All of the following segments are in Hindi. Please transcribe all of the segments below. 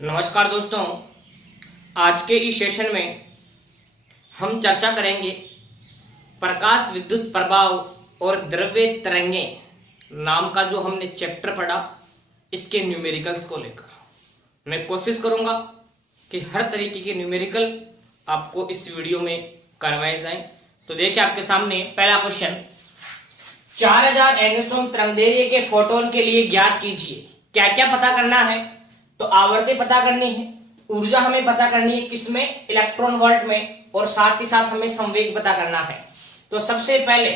नमस्कार दोस्तों, आज के इस सेशन में हम चर्चा करेंगे प्रकाश विद्युत प्रभाव और द्रव्य तरंगे नाम का जो हमने चैप्टर पढ़ा, इसके न्यूमेरिकल्स को लेकर मैं कोशिश करूंगा कि हर तरीके के न्यूमेरिकल आपको इस वीडियो में करवाए जाएं। तो देखिए आपके सामने पहला क्वेश्चन, 4000 एंगस्ट्रॉम तरंगदैर्घ्य के फोटोन के लिए ज्ञात कीजिए। क्या क्या पता करना है? तो आवर्ती पता करनी है, ऊर्जा हमें पता करनी है किसमें, इलेक्ट्रॉन वोल्ट में, और साथ ही साथ हमें संवेग पता करना है। तो सबसे पहले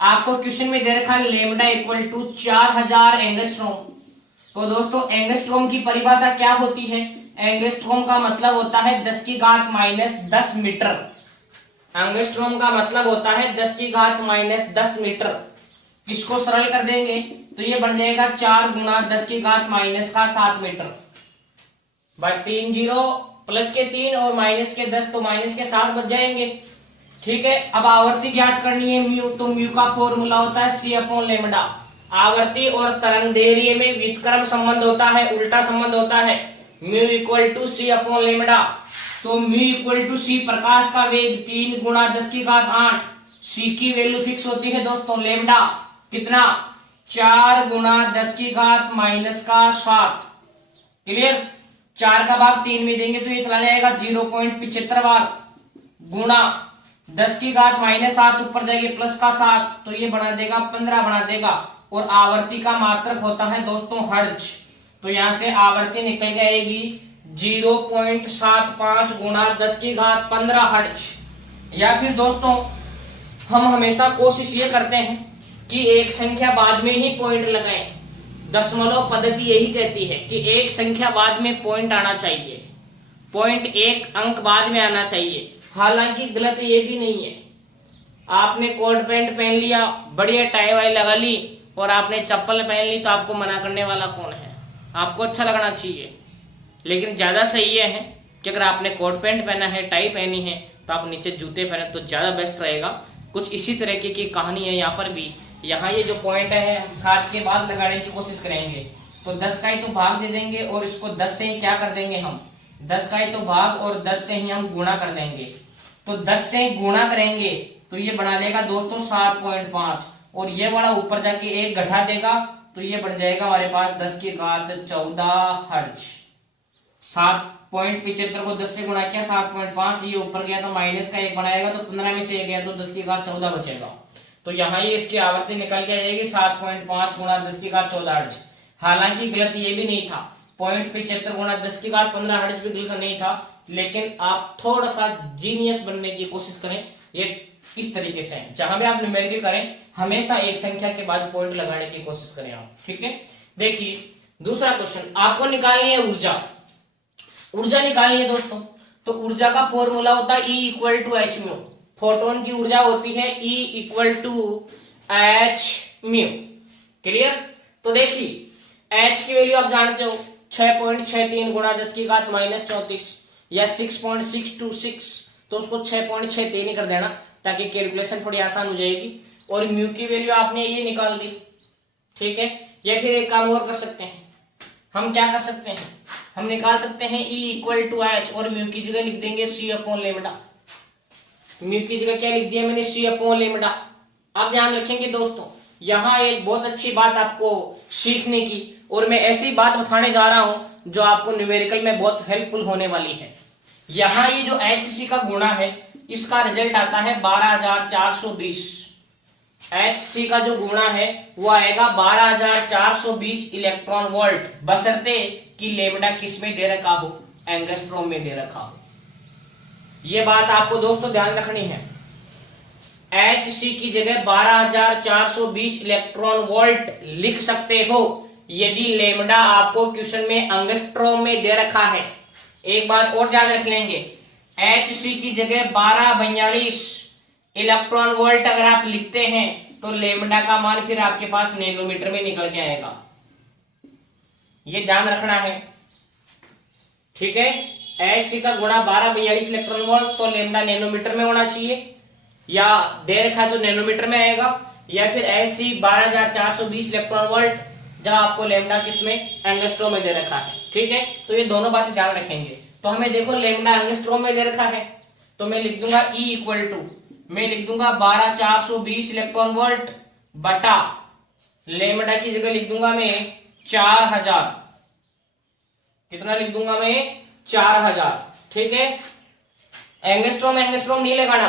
आपको क्वेश्चन में दे रखा है लेमडा इक्वल टू 4000 एंगस्ट्रॉम। तो दोस्तों एंगस्ट्रॉम की परिभाषा क्या होती है? एंगस्ट्रॉम का मतलब होता है 10 की घात माइनस 10 मीटर। एंगस्ट्रॉम का मतलब होता है 10 की घात माइनस 10 मीटर। इसको सरल कर देंगे तो ये बन जाएगा 4 गुना 10 की घात माइनस का 7 मीटर। भाई 3 जीरो प्लस के 3 और माइनस के 10 तो माइनस के 7 बच जाएंगे। ठीक है, अब आवर्ती ज्ञात करनी है म्यू। तो म्यू का फॉर्मूला होता है सी अपॉन लेमडा। आवर्ती और तरंगदैर्घ्य में व्युत्क्रम संबंध होता है, उल्टा संबंध होता है, mu equal to c upon lambda. तो म्यू इक्वल टू सी, प्रकाश का वेग 3 गुना 10 की घात 8। सी की वैल्यू फिक्स होती है दोस्तों, लेमडा कितना, 4 गुना 10 की घात माइनस का 7। क्लियर? 4 का भाग 3 में देंगे तो ये चला जाएगा 0.75 बार, गुना 10 की घात माइनस 7 ऊपर जाएगी प्लस का 7, तो ये बना देगा 15 बना देगा। और आवर्ती का मात्रक होता है दोस्तों हर्ट्ज। तो यहां से आवर्ती निकल जाएगी 0.75 गुना 10 की घात 15 हर्ट्ज। या फिर दोस्तों हम हमेशा कोशिश ये करते हैं कि एक संख्या बाद में ही पॉइंट लगाएं। दशमलव पद्धति यही कहती है कि एक संख्या बाद में पॉइंट आना चाहिए, पॉइंट एक अंक बाद में आना चाहिए। हालांकि गलत ये भी नहीं है, आपने कोट पैंट पहन लिया, बढ़िया टाई वाई लगा ली और आपने चप्पल पहन ली, तो आपको मना करने वाला कौन है? आपको अच्छा लगना चाहिए। लेकिन ज्यादा सही ये है कि अगर आपने कोट पैंट पहना है, टाई पहनी है, तो आप नीचे जूते पहने तो ज्यादा बेस्ट रहेगा। कुछ इसी तरीके की कहानी है यहाँ पर भी। यहाँ ये जो पॉइंट है हम 7 के बाद लगाने की कोशिश करेंगे। तो 10 का ही तो भाग दे देंगे और इसको 10 से ही क्या कर देंगे हम, 10 का ही तो भाग और 10 से ही हम गुणा कर देंगे। तो 10 से गुणा करेंगे तो ये बना देगा दोस्तों 7.5, और ये वाला ऊपर जाके एक घटा देगा तो ये बढ़ जाएगा हमारे पास 10 की घात 14 हर्ट्ज। 7.75 को 10 से गुणा किया 7.5, ये ऊपर गया तो माइनस का 1 बनाएगा, तो 15 में से 1 गया तो 10 की घात 14 बचेगा। तो यहाँ ये इसकी आवर्ती निकल के आएगी 7.5 गुणा 10 की घात 14 हर्ट्ज। हालांकि गलत ये भी नहीं था, 0.75 गुणा 10 की घात 15 हर्ट्ज भी गलत नहीं था, लेकिन आप थोड़ा सा जीनियस बनने की कोशिश करें। ये इस तरीके से है, जहां भी आप न्यूमेरिकल करें हमेशा एक संख्या के बाद पॉइंट लगाने की कोशिश करें आप। ठीक है, देखिए दूसरा क्वेश्चन, आपको निकालनी है ऊर्जा। ऊर्जा निकालनी है दोस्तों, तो ऊर्जा का फॉर्मूला होता है E equal to h mu. Photon की ऊर्जा होती है E equal to h mu. Clear? तो देखिए H की वैल्यू आप जानते हो 6.63 गुणा 10 की घात माइनस 34 या 6.626, तो उसको 6.63 ही कर देना ताकि कैलकुलेशन थोड़ी आसान हो जाएगी। और म्यू की वैल्यू आपने ये निकाल दी। ठीक है, या फिर एक काम और कर सकते हैं, हम क्या कर सकते हैं, हम निकाल सकते हैं E इक्वल टू एच और म्यू की जगह लिख देंगे सी अपॉन लेमडा। म्यू की जगह क्या लिख दिया मैंने, सी अपॉन लेमडा। आप ध्यान रखेंगे दोस्तों, यहाँ एक बहुत अच्छी बात आपको सीखने की, और मैं ऐसी बात बताने जा रहा हूं जो आपको न्यूमेरिकल में बहुत हेल्पफुल होने वाली है। यहाँ ये जो एच सी का गुणा है, इसका रिजल्ट आता है 12420। एच सी का जो गुणा है वो आएगा 12420 इलेक्ट्रॉन वोल्ट, बशर्ते कि लेमडा किस में दे रखा हो, एंगस्ट्रॉम में दे रखा हो। ये बात आपको दोस्तों ध्यान रखनी है। एच सी की जगह 12420 इलेक्ट्रॉन वोल्ट लिख सकते हो यदि लेमडा आपको क्वेश्चन में एंगस्ट्रॉम में दे रखा है। एक बात और याद रख लेंगे, एच सी की जगह 1242 इलेक्ट्रॉन वोल्ट अगर आप लिखते हैं तो लेमडा का मान फिर आपके पास नैनोमीटर में निकल के आएगा। ये ध्यान रखना है। ठीक है, एच सी का गुणा 1242 इलेक्ट्रॉन वोल्ट, तो लेमडा नैनोमीटर में होना चाहिए, या दे रखा है तो नैनोमीटर में आएगा, या फिर एच सी 12420 इलेक्ट्रॉन वोल्ट जब आपको लेमडा किसमें, एंगस्ट्रॉम में दे रखा है। ठीक है, तो ये दोनों बातें ध्यान रखेंगे। तो हमें देखो लेमडा एंगस्ट्रॉम में दे रखा है, तो मैं लिख दूंगा E इक्वल टू, मैं लिख दूंगा 12420 इलेक्ट्रॉन वोल्ट बटा लेमडा की जगह लिख दूंगा मैं 4000, कितना लिख दूंगा मैं 4000, ठीक है। एंगस्ट्रॉम नहीं लगाना,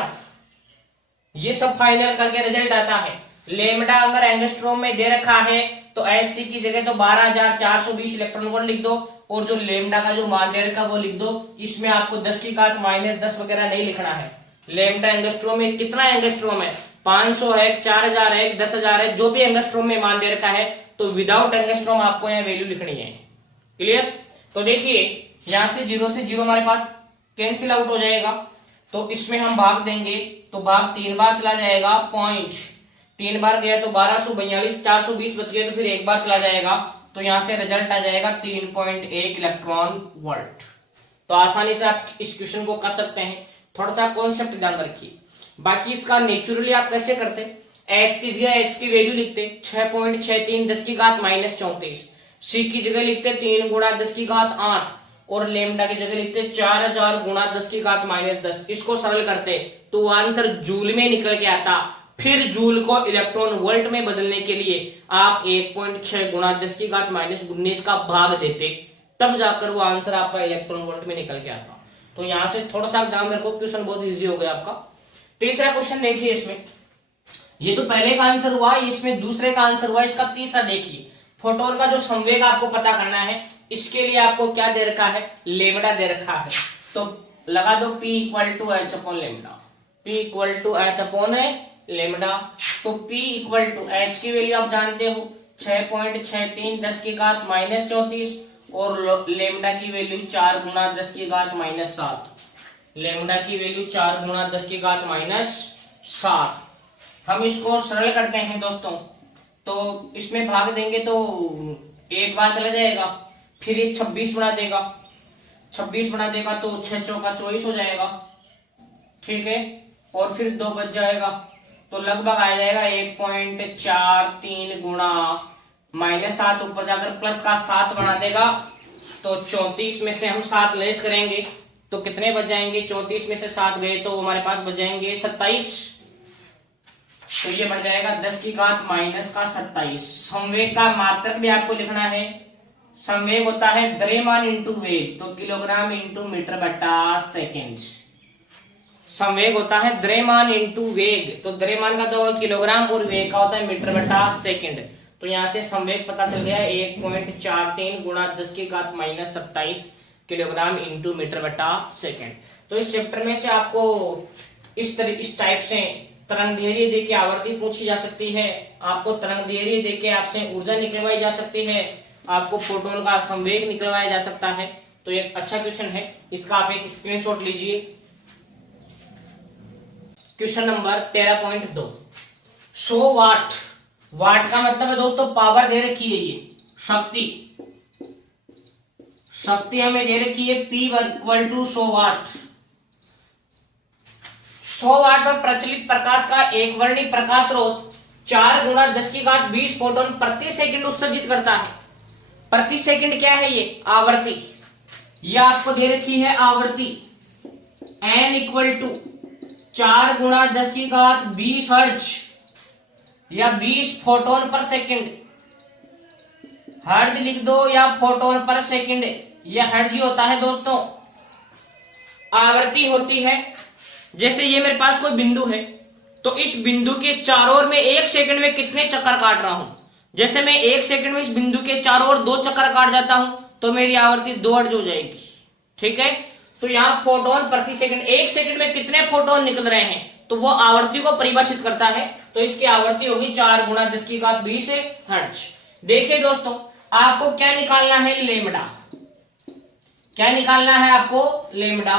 ये सब फाइनल करके रिजल्ट आता है। लेमडा अगर एंगस्ट्रॉम में दे रखा है तो एससी की जगह तो 12420 इलेक्ट्रॉन वोल्ट लिख दो, और जो लेमडा का जो मान दे रखा वो लिख दो। इसमें आपको 10 की घात -10 वगैरह नहीं लिखना है। लेमडा एंगस्ट्रॉम में कितना एंगस्ट्रॉम है, 500 है, 4000 है, 10,000 है, जो भी एंगस्ट्रॉम में मान दे रखा है, तो विदाउट एंगस्ट्रॉम आपको यहाँ वैल्यू लिखनी है। क्लियर? तो देखिए यहां से 0 से 0 हमारे पास कैंसिल आउट हो जाएगा, तो इसमें हम भाग देंगे तो भाग 3 बार चला जाएगा, पॉइंट 3 बार गया तो 1242, 420 बच गए तो फिर 1 बार चला जाएगा, तो यहां से रिजल्ट आ जाएगा 3.1 इलेक्ट्रॉन वोल्ट। तो आसानी से आप इस क्वेश्चन को कर सकते हैं, थोड़ा सा कॉन्सेप्ट ध्यान रखिए। बाकी इसका नेचुरली आप कैसे करते, एच की जगह एच की वैल्यू लिखते 6.63 10 की घात -34, सी की जगह लिखते 3 गुणा 10 की घात 8, और लेमडा की जगह लिखते 4000 गुणा 10 की घात -10। इसको सरल करते तो आंसर जूल में निकल के आता। फिर जूल को इलेक्ट्रॉन वोल्ट में बदलने के लिए आप 1.6 गुणा 10 की घात -19 का भाग देते, तब जाकर वो आंसर आपका इलेक्ट्रॉन वोल्ट में निकल के आता। तो यहां से थोड़ा सा ध्यान रखो, क्वेश्चन बहुत इजी हो गया आपका। तीसरा क्वेश्चन देखिए, इसमें ये तो पहले का आंसर हुआ, इसमें दूसरे का आंसर हुआ, इसका तीसरा देखिए। फोटोन का जो संवेग आपको पता करना है, इसके लिए आपको क्या दे रखा है, लेमडा दे रखा है, तो लगा दो P equal to h upon lambda, P equal to h upon lambda. तो P इक्वल टू एच की वैल्यू आप जानते हो 6.63 10 की घात -34, और लेमडा की वैल्यू 4 गुणा 10 की घात -7, लेमडा की वैल्यू 4 गुणा 10 की घात -7। हम इसको सरल करते हैं दोस्तों, तो इसमें भाग देंगे तो 1 बार चला जाएगा, फिर ये 26 बना देगा, 26 बना देगा तो 6 चौका 24 हो जाएगा, ठीक है, और फिर 2 बच जाएगा, तो लगभग आ जाएगा 1.43 गुणा -7, ऊपर जाकर प्लस का 7 बना देगा, तो 34 में से हम 7 लेस करेंगे तो कितने बच जाएंगे, 34 में से 7 गए तो हमारे पास बच जाएंगे 27, तो ये बन जाएगा 10 की घात -27। संवेग का मात्रक भी आपको लिखना है, संवेग होता है द्रव्यमान इंटू वेग, तो किलोग्राम इंटू मीटर बटा सेकेंड। संवेग होता है द्रव्यमान इंटू वेग, तो द्रव्यमान का तो किलोग्राम और वेग का होता है मीटर बटा सेकेंड। तो यहां से संवेग पता चल गया 1.43 गुणा 10 की घात -27 किलोग्राम इंटू मीटर बटा सेकेंड। तो इस चैप्टर में से आपको इस टाइप से तरंग दैर्घ्य देके आवर्ती पूछी जा सकती है, आपको तरंग दैर्घ्य देके आपसे ऊर्जा निकलवाई जा सकती है, आपको फोटोन का संवेग निकलवाया जा सकता है। तो एक अच्छा क्वेश्चन है, इसका आप एक स्क्रीनशॉट लीजिए। क्वेश्चन नंबर 13.2, 100 वाट, वाट का मतलब है दोस्तों पावर दे रखी है, ये शक्ति, शक्ति हमें दे रखी है P इक्वल टू 100 वाट। 100 वाट पर प्रचलित प्रकाश का एक वर्णी प्रकाश स्रोत 4 गुणा 10 की घात 20 फोटोन प्रति सेकंड उत्सर्जित करता है। प्रति सेकंड क्या है, ये आवर्ती, ये आपको दे रखी है आवर्ती n इक्वल टू 4 गुणा 10 की घात 20 हर्ट्ज या 20 फोटोन पर सेकंड, हर्ट्ज लिख दो या फोटोन पर सेकंड, ये हर्ट्ज ही होता है दोस्तों, आवर्ती होती है। जैसे ये मेरे पास कोई बिंदु है, तो इस बिंदु के चारों ओर में 1 सेकंड में कितने चक्कर काट रहा हूं, जैसे मैं 1 सेकंड में इस बिंदु के चारों ओर 2 चक्कर काट जाता हूं तो मेरी आवर्ती 2 हर्ट्ज हो जाएगी, ठीक है। तो यहाँ फोटोन प्रति सेकंड, 1 सेकंड में कितने फोटोन निकल रहे हैं, तो वो आवर्ती को परिभाषित करता है, तो इसकी आवर्ती होगी 4 गुणा 10 की घात 20 हर्ट्ज। देखिए दोस्तों, आपको क्या निकालना है, लेमडा, क्या निकालना है आपको, लेमडा।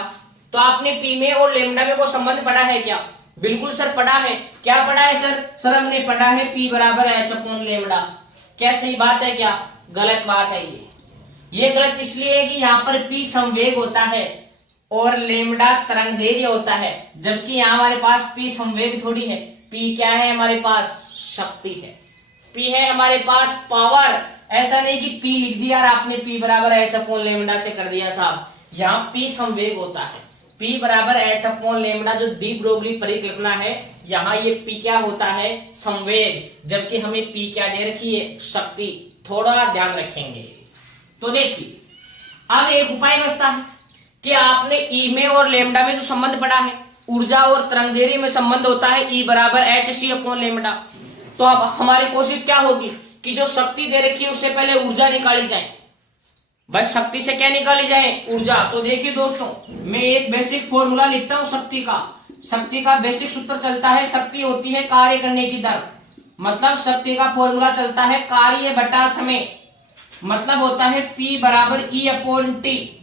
तो आपने पी में और लेमडा में को संबंध पढ़ा है क्या, बिल्कुल सर पढ़ा है। क्या पढ़ा है सर, सर हमने पढ़ा है P बराबर एच अपॉन लेमडा। क्या सही बात है, क्या गलत बात है, ये गलत इसलिए है कि यहाँ पर P संवेग होता है और लेमडा तरंग दैर्घ्य होता है, जबकि यहाँ हमारे पास P संवेग थोड़ी है, P क्या है हमारे पास, शक्ति है, P है हमारे पास पावर, ऐसा नहीं कि P लिख दिया और आपने P बराबर h अपॉन लेमडा से कर दिया साहब। यहाँ P संवेग होता है, P बराबर h अपॉन लेमडा जो डी ब्रोगली परिकल्पना है, यहाँ ये P क्या होता है, संवेग, जबकि हमें P क्या दे रखी है, शक्ति। थोड़ा ध्यान रखेंगे। तो देखिए अब एक उपाय बचता है कि आपने E में और लेमडा में जो संबंध पढ़ा है, ऊर्जा और तरंगदैर्घ्य में संबंध होता है E बराबर एच सी अपॉन लेमडा। तो अब हमारी कोशिश क्या होगी कि जो शक्ति दे रखी है उससे पहले ऊर्जा निकाली जाए। बस शक्ति से क्या निकाली जाए, ऊर्जा। तो देखिए दोस्तों, मैं एक बेसिक फॉर्मूला लिखता हूं शक्ति का। शक्ति का बेसिक सूत्र चलता है, शक्ति होती है कार्य करने की दर, मतलब शक्ति का फॉर्मूला चलता है कार्य बटा समय, मतलब होता है P बराबर E अपॉन टी।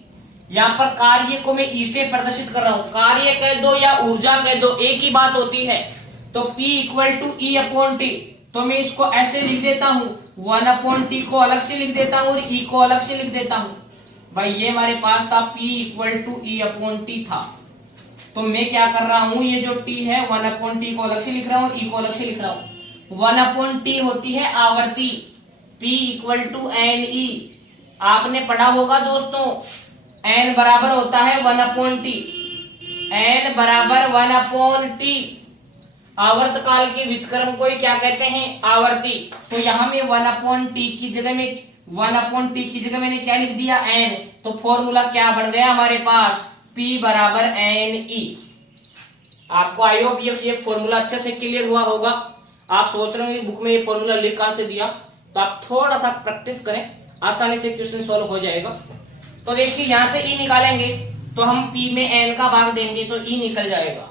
यहाँ पर कार्य को मैं E से प्रदर्शित कर रहा हूं, कार्य कह दो या ऊर्जा कह दो, एक ही बात होती है। तो P equal to E upon t, तो मैं इसको ऐसे लिख देता हूं, 1 अपॉन टी को अलग से लिख देता हूं और E को अलग से लिख देता हूं। भाई ये हमारे पास था P equal to E upon t था, तो मैं क्या कर रहा हूं, ये जो T है 1 अपॉन टी को अलग से लिख रहा हूं और E को अलग से लिख रहा हूं। 1 अपॉन टी होती है आवर्ती, P equal to n e. आपने पढ़ा होगा दोस्तों, n बराबर होता है 1 अपॉन टी, n बराबर 1 अपॉन टी। आवर्त काल के व्युत्क्रम को क्या कहते हैं, आवर्ती। तो यहां में 1 अपॉन टी की जगह में 1 अपॉन टी की जगह मैंने क्या लिख दिया, n। तो फॉर्मूला क्या बन गया हमारे पास, P बराबर एन ई। आपको आई होप ये फॉर्मूला अच्छे से क्लियर हुआ होगा। आप सोच रहे होंगे बुक में ये फॉर्मूला लिख कहां से दिया, तो आप थोड़ा सा प्रैक्टिस करें, आसानी से क्वेश्चन सॉल्व हो जाएगा। तो देखिए यहां से E निकालेंगे तो हम P में N का भाग देंगे तो E निकल जाएगा।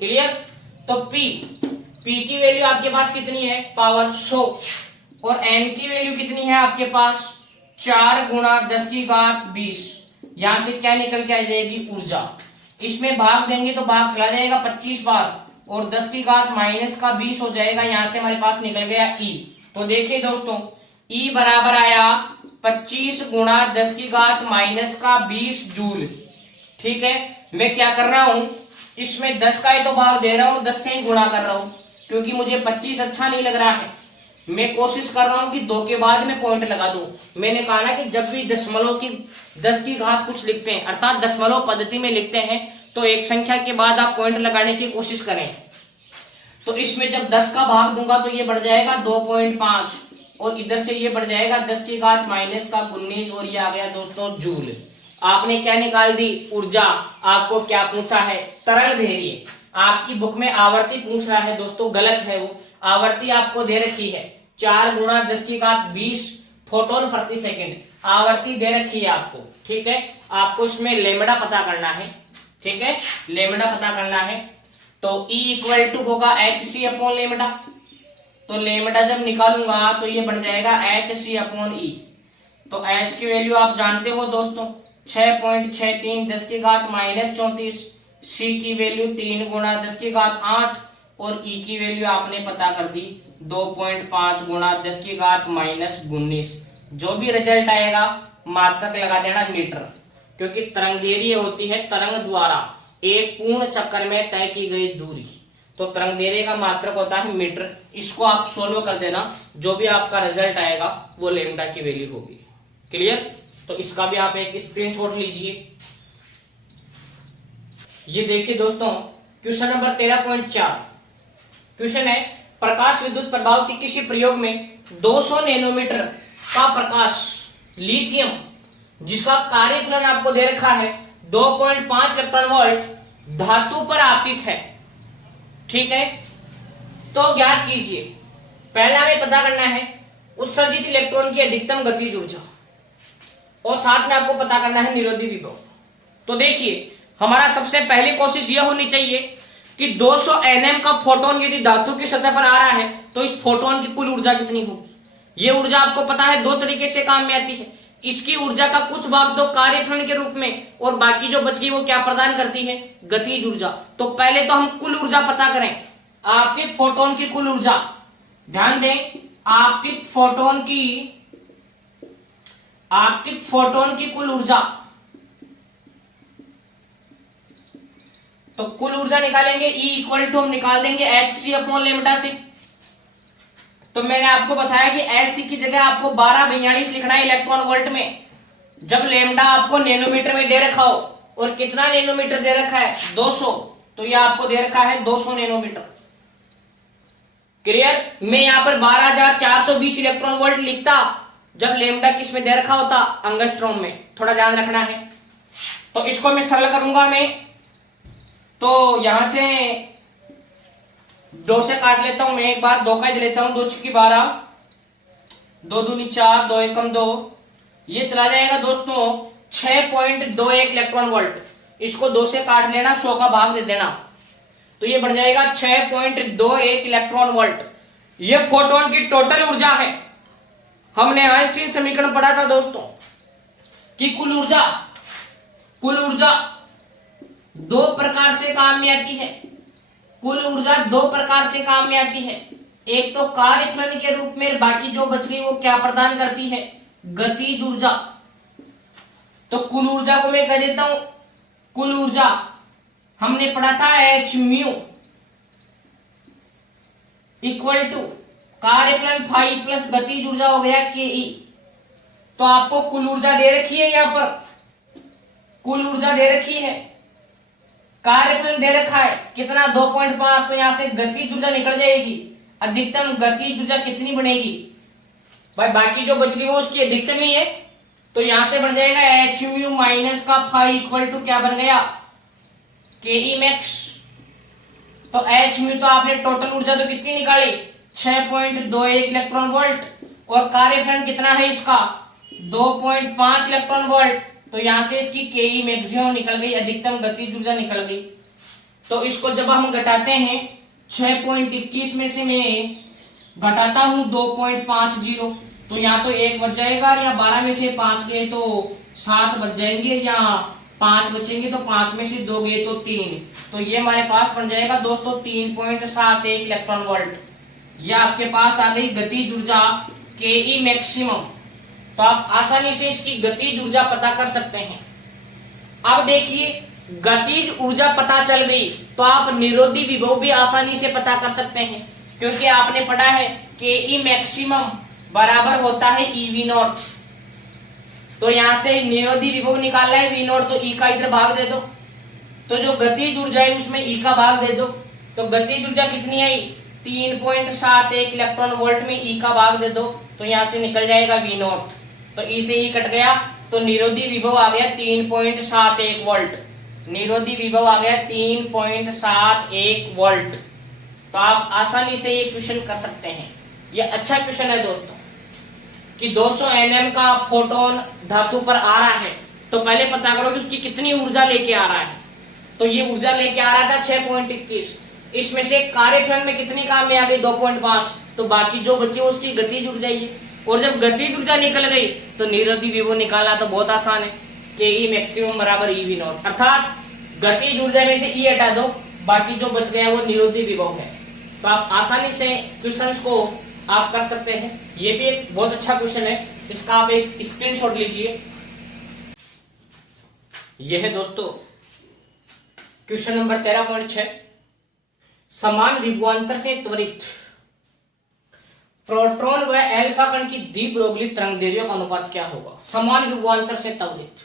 क्लियर। तो P की वैल्यू आपके पास कितनी है, पावर 100, और N की वैल्यू कितनी है आपके पास, 4 गुणा 10 की घात 20। यहां से क्या निकल के आ जाएगी, ऊर्जा। इसमें भाग देंगे तो भाग चला जाएगा 25 बार, और 10 की घात माइनस का 20 हो जाएगा। यहां से हमारे पास निकल गया E। तो देखिए दोस्तों, E बराबर आया 25 गुणा 10 की घात माइनस का 20 जूल। ठीक है, मैं क्या कर रहा हूं, इसमें 10 का ही तो भाग दे रहा हूं, 10 से ही गुणा कर रहा हूं, क्योंकि मुझे 25 अच्छा नहीं लग रहा है। मैं कोशिश कर रहा हूं कि 2 के बाद में पॉइंट लगा दूं। मैंने कहा ना कि जब भी दशमलव की 10 की घात कुछ लिखते हैं, अर्थात दशमलव पद्धति में लिखते हैं, तो एक संख्या के बाद आप पॉइंट लगाने की कोशिश करें। तो इसमें जब 10 का भाग दूंगा तो ये बढ़ जाएगा 2.5, और इधर से ये बढ़ जाएगा 10 की घात माइनस का 19, और ये आ गया दोस्तों जूल। आपने क्या निकाल दी, ऊर्जा। आपको क्या पूछा है, तरंगदैर्घ्य। आपकी बुक में आवर्ती पूछ रहा है दोस्तों, गलत है वो। आवर्ती आपको दे रखी है 4 गुणा 10 की घात 20 फोटोन प्रति सेकंड, आवर्ती दे रखी है आपको। ठीक है, आपको इसमें लेमडा पता करना है। ठीक है, लेमडा पता करना है। तो E इक्वल टू होगा एच सी अपॉन लेमडा। तो लेमडा जब निकालूंगा तो ये बन जाएगा एच सी अपॉन ई। तो H की वैल्यू आप जानते हो दोस्तों, 6.63 10 की घात माइनस 34। C की वैल्यू 3 गुणा 10 की घात 8, और E की वैल्यू आपने पता कर दी 2.5 गुणा 10 की घात माइनस 19। जो भी रिजल्ट आएगा मात्रक लगा देना मीटर, क्योंकि तरंगदैर्घ्य होती है तरंग द्वारा एक पूर्ण चक्कर में तय की गई दूरी। तो तरंगदैर्घ्य का मात्रक होता है मीटर। इसको आप सोल्व कर देना, जो भी आपका रिजल्ट आएगा वो लेमडा की वैल्यू होगी। क्लियर। तो इसका भी आप एक स्क्रीनशॉट लीजिए। ये देखिए दोस्तों, क्वेश्चन नंबर 13.4 क्वेश्चन है, प्रकाश विद्युत प्रभाव के किसी प्रयोग में 200 नैनोमीटर का प्रकाश लिथियम, जिसका कार्यफलन आपको दे रखा है 2.5 इलेक्ट्रॉन वोल्ट, धातु पर आपतित है। ठीक है, तो ज्ञात कीजिए। पहला हमें पता करना है उत्सर्जित इलेक्ट्रॉन की अधिकतम गतिज ऊर्जा, और साथ में आपको पता करना है निरोधी विभव। तो देखिए, हमारा सबसे पहली कोशिश यह होनी चाहिए कि 200 nm का फोटोन यदि धातु की सतह पर आ रहा है तो इस फोटोन की कुल ऊर्जा कितनी होगी। ये ऊर्जा आपको पता है 2 तरीके से काम में आती है। इसकी ऊर्जा का कुछ भाग तो कार्यफलन के रूप में, और बाकी जो बच गई वो क्या प्रदान करती है, गतिज ऊर्जा। तो पहले तो हम कुल ऊर्जा पता करें, आपतित फोटोन की कुल ऊर्जा। ध्यान दें, आपतित फोटोन की कुल ऊर्जा। तो कुल ऊर्जा निकालेंगे, E इक्वल टू हम निकाल देंगे एच सी अपॉन लेमडा से। तो मैंने आपको बताया कि एच सी की जगह आपको 1242 लिखना है इलेक्ट्रॉन वोल्ट में। जब लेमडा आपको नैनोमीटर में दे रखा हो, और कितना नैनोमीटर दे रखा है 200, तो ये आपको दे रखा है 200 नैनोमीटर। क्लियर। मैं यहां पर 12420 इलेक्ट्रॉन वोल्ट लिखता जब लेमडा किस में दे रखा होता, एंगस्ट्रॉम में। थोड़ा ध्यान रखना है। तो इसको मैं सरल करूंगा मैं, तो यहां से 2 से काट लेता हूं मैं, एक बार 2 का दे लेता हूं, 2 छक्की 12, 2 दूनी 4, 2 एकम 2, ये चला जाएगा दोस्तों 6.21 इलेक्ट्रॉन वोल्ट। इसको 2 से काट लेना, 100 का भाग दे देना, तो ये बन जाएगा 6.21 इलेक्ट्रॉन वोल्ट। ये फोटोन की टोटल ऊर्जा है। हमने आइंस्टीन समीकरण पढ़ा था दोस्तों कि कुल ऊर्जा 2 प्रकार से काम में आती है। कुल ऊर्जा 2 प्रकार से काम में आती है। एक तो कार्यफलन के रूप में, बाकी जो बच गई वो क्या प्रदान करती है, गतिज ऊर्जा। तो कुल ऊर्जा को मैं कह देता हूं, कुल ऊर्जा हमने पढ़ा था एच म्यू इक्वल टू कार्यफलन फाई प्लस गतिज ऊर्जा हो गया के ई। तो आपको कुल ऊर्जा दे रखी है, यहां पर कुल ऊर्जा दे रखी है, कार्यफलन दे रखा है कितना 2.5, तो यहां से गतिज ऊर्जा निकल जाएगी। अधिकतम गतिज ऊर्जा कितनी बनेगी भाई, बाकी जो बच गई वो उसकी अधिकतम ही है। तो यहां से बन जाएगा एच म्यू माइनस का फाई इक्वल टू क्या बन गया, के ई मैक्स। तो एच म्यू तो आपने टोटल ऊर्जा तो कितनी निकाली 6.21 इलेक्ट्रॉन वोल्ट, और कार्यफलन कितना है इसका 2.5 इलेक्ट्रॉन वोल्ट। तो यहां से इसकी के ई मैक्सिमम निकल गई, अधिकतम गतिज ऊर्जा निकल गई। तो इसको जब हम घटाते हैं 6.21 में से मैं घटाता हूं 2.50, तो यहाँ तो 1 बच जाएगा, और यहाँ 12 में से 5 गए तो 7 बच जाएंगे, यहाँ 5 बचेंगे तो 5 में से 2 गए तो 3। तो ये हमारे पास बन जाएगा दोस्तों 3.71 इलेक्ट्रॉन वोल्ट। ये आपके पास आ गई गतिज ऊर्जा के ई मैक्सिमम। तो आप आसानी से इसकी गतिज ऊर्जा पता कर सकते हैं। अब देखिए, गतिज ऊर्जा पता चल गई तो आप निरोधी विभव भी आसानी से पता कर सकते हैं, क्योंकि आपने पढ़ा है के ई मैक्सिमम बराबर होता है ईवी नॉट। तो यहां से निरोधी विभव निकालना है वी नॉट, तो ई का इधर भाग दे दो, तो जो गतिज ऊर्जा है उसमें ई का भाग दे दो। तो गतिज ऊर्जा कितनी आई 3.71 इलेक्ट्रॉन वोल्ट में ई का भाग दे दो, तो यहां से निकल जाएगा वी नॉट। तो ई से ई कट गया, तो निरोधी विभव आ गया 3.71 वोल्ट। निरोधी विभव आ गया 3.71 वोल्ट। तो आप आसानी से ये क्वेश्चन कर सकते हैं। ये अच्छा क्वेश्चन है दोस्तों कि 200 Nm का फोटोन धातु पर आ रहा है, तो पहले पता करो कि उसकी कितनी ऊर्जा लेके आ रहा है। तो ये ऊर्जा लेके आ रहा था 6.21, इसमें से कार्यफलन में कितनी काम में आ गई 2.5, तो बाकी जो बची उसकी गतिज ऊर्जा ही है। और जब गतिज ऊर्जा निकल गई तो निरोधी विभव निकालना तो बहुत आसान है, के ई मैक्सिमम बराबर ई वी नॉट, अर्थात गतिज ऊर्जा में से ई हटा दो, बाकी जो बच गया वो निरोधी विभव है। तो आप आसानी से क्वेश्चंस को आप कर सकते हैं। ये भी एक बहुत अच्छा क्वेश्चन है, इसका आप एक स्क्रीनशॉट लीजिए। यह है दोस्तों क्वेश्चन नंबर 13.6। समान विभवांतर से त्वरित प्रोटॉन व अल्फा कण की द्वि ब्रोगली तरंगदैर्ध्यों का अनुपात क्या होगा। समान विभवांतर से त्वरित,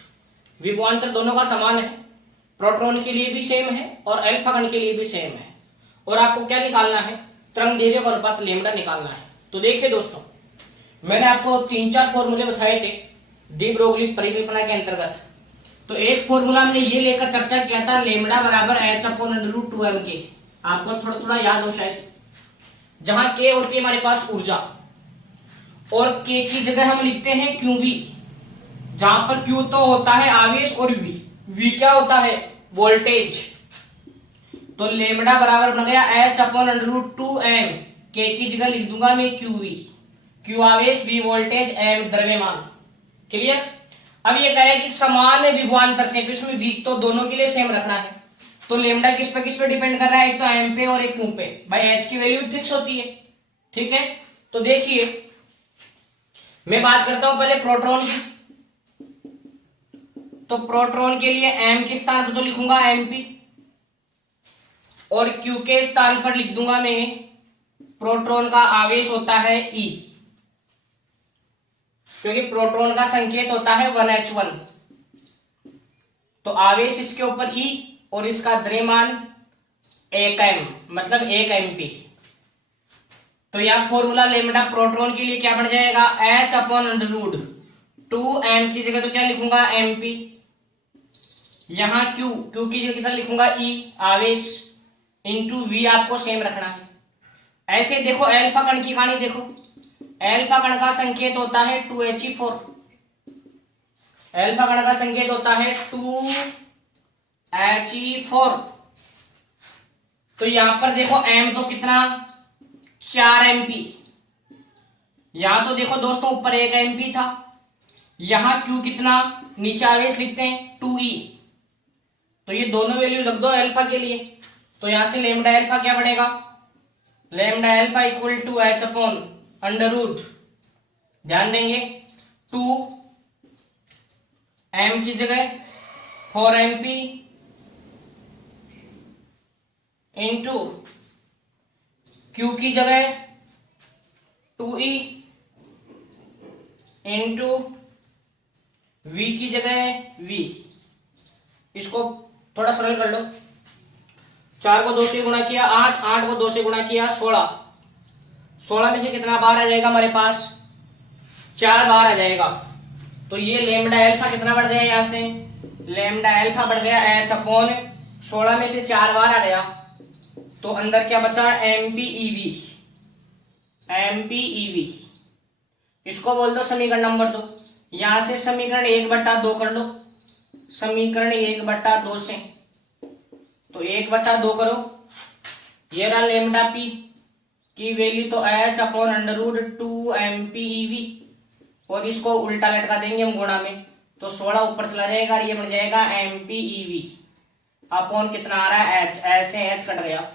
विभवांतर दोनों का समान है, प्रोटॉन के लिए भी सेम है और अल्फा कण के लिए भी सेम है, और आपको क्या निकालना है तरंगदैर्ध्य का अनुपात लैम्डा निकालना है। तो देखिए दोस्तों, मैंने आपको 3-4 फॉर्मूले बताए थे डी ब्रोगली परिकल्पना के अंतर्गत। तो एक फॉर्मूला हमने ये लेकर चर्चा किया था, लैम्डा बराबर h/√2m के। आपको थोड़ा थोड़ा याद हो शायद, जहां k होती है हमारे पास ऊर्जा, और k की जगह हम लिखते हैं qv, जहां पर q तो होता है आवेश और v क्या होता है वोल्टेज। तो लैम्डा बराबर बन गया h/√2m, k की जगह लिख दूंगा मैं qv, q आवेश, v वोल्टेज, m द्रव्यमान। क्लियर। अब ये कह रहा है कि समान विभवांतर से, तो इसमें v तो दोनों के लिए सेम रखना है। तो लैम्डा किस पे डिपेंड कर रहा है, एक तो m पे और एक q पे। भाई h की वैल्यू फिक्स होती है, ठीक है। तो देखिए मैं बात करता हूं पहले प्रोटॉन की। तो प्रोटॉन के लिए m के स्थान पर तो लिखूंगा mp, और q के स्थान पर लिख दूंगा मैं प्रोटॉन का आवेश होता है E, क्योंकि प्रोटॉन का संकेत होता है 1H1, तो आवेश इसके ऊपर E और इसका द्रव्यमान 1m, मतलब 1 MP। तो यहां फॉर्मूला लेमडा प्रोटॉन के लिए क्या बन जाएगा, H/√2m की जगह तो क्या लिखूंगा MP। यहां Q की जगह कितना लिखूंगा E आवेश, इंटू V आपको सेम रखना है। ऐसे देखो अल्फा कण की कहानी देखो, अल्फा कण का संकेत होता है 2He4, अल्फा कण का संकेत होता है 2He4। तो यहां पर देखो m तो कितना 4 MP, यहां तो देखो दोस्तों ऊपर 1 MP था, यहां Q कितना, नीचे आवेश लिखते हैं 2E, तो ये दोनों वैल्यू रख दो अल्फा के लिए। तो यहां से लेमडा अल्फा क्या बनेगा, lambda alpha equal to H/√, ध्यान देंगे 2m की जगह 4 MP इंटू Q की जगह 2E इंटू V की जगह V। इसको थोड़ा सरल कर लो, 4 को 2 से गुणा किया 8, 8 को 2 से गुणा किया 16, 16 में से कितना बाहर आ जाएगा हमारे पास, 4 बाहर आ जाएगा। तो ये लेमडा अल्फा कितना बढ़ गया, यहां से लेमडा अल्फा बढ़ गया H/16 में से 4 बाहर आ गया, तो अंदर क्या बचा MPeV, MPeV। इसको बोल दो समीकरण नंबर 2। यहां से समीकरण 1/2 कर लो, समीकरण 1/2 से, तो 1/2 करो, ये रहा लेमडा P की वैल्यू तो H/√2 MPeV, और इसको उल्टा लटका देंगे हम गुणा में, तो 16 ऊपर चला जाएगा, ये बन जाएगा MPeV अपॉन कितना आ रहा है H, ऐसे H कट गया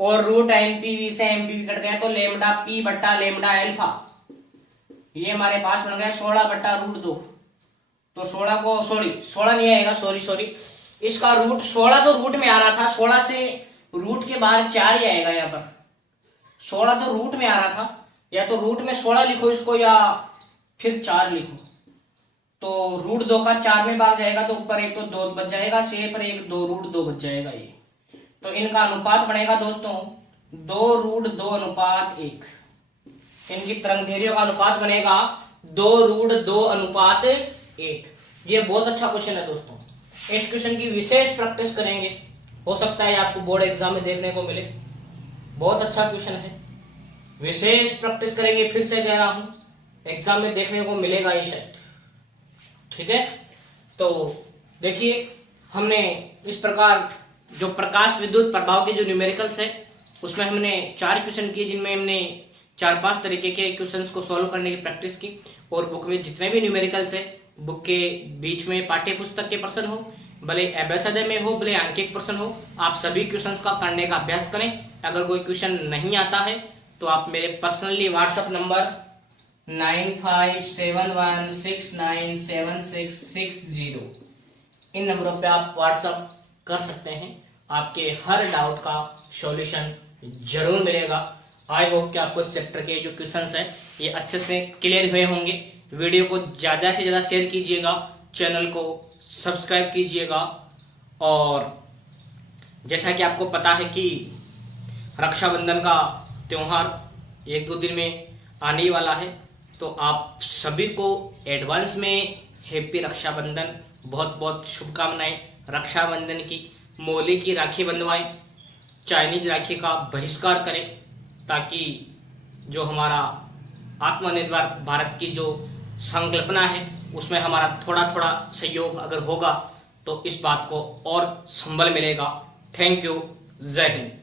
और रूट MPV से MPV कट गया, तो लेमडा P बट्टा लेमडा अल्फा ये हमारे पास बन गया 16/√2। तो 16 को 16 नहीं आएगा, सॉरी इसका रूट 16 तो रूट में आ रहा था, 16 से रूट के बाहर 4 ही आएगा, यहाँ पर 16 तो रूट में आ रहा था, या तो रूट में 16 लिखो इसको या फिर 4 लिखो, तो √2 का 4 में भाग जाएगा, तो ऊपर 1 तो 2 बच जाएगा, से पर 1 2 √2 बच जाएगा ये। तो इनका अनुपात बनेगा दोस्तों 2√2:1, इनकी तरंगदैर्घ्य का अनुपात बनेगा 2√2:1। ये बहुत अच्छा क्वेश्चन है दोस्तों, इस क्वेश्चन की विशेष प्रैक्टिस करेंगे, हो सकता है आपको बोर्ड एग्जाम में देखने को मिले, बहुत अच्छा क्वेश्चन है, विशेष प्रैक्टिस करेंगे, फिर से कह रहा हूं एग्जाम में देखने को मिलेगा ये शायद, ठीक है। तो देखिए हमने इस प्रकार जो प्रकाश विद्युत प्रभाव के जो न्यूमेरिकल्स है उसमें हमने 4 क्वेश्चन किए, जिनमें हमने 4-5 तरीके के क्वेश्चंस को सॉल्व करने की प्रैक्टिस की, और बुक में जितने भी न्यूमेरिकल्स है, बुक के बीच में पाठ्य पुस्तक के प्रश्न हो, भले एबेसडे में हो, भले अंकित प्रश्न हो, आप सभी क्वेश्चंस का करने का अभ्यास करें। अगर कोई क्वेश्चन नहीं आता है तो आप मेरे पर्सनली व्हाट्सएप नंबर 9571697660 इन नंबरों पे आप व्हाट्सएप कर सकते हैं, आपके हर डाउट का सॉल्यूशन जरूर मिलेगा। आई होप कि आपको इस चैप्टर के जो क्वेश्चंस हैं ये अच्छे से क्लियर हुए होंगे। वीडियो को ज़्यादा से ज़्यादा शेयर कीजिएगा, चैनल को सब्सक्राइब कीजिएगा, और जैसा कि आपको पता है कि रक्षाबंधन का त्यौहार 1-2 दिन में आने ही वाला है, तो आप सभी को एडवांस में हैप्पी रक्षाबंधन, बहुत बहुत शुभकामनाएं। रक्षाबंधन की मोली की राखी बंधवाएं, चाइनीज राखी का बहिष्कार करें, ताकि जो हमारा आत्मनिर्भर भारत की जो संकल्पना है उसमें हमारा थोड़ा थोड़ा सहयोग अगर होगा तो इस बात को और संबल मिलेगा। थैंक यू, जय हिंद।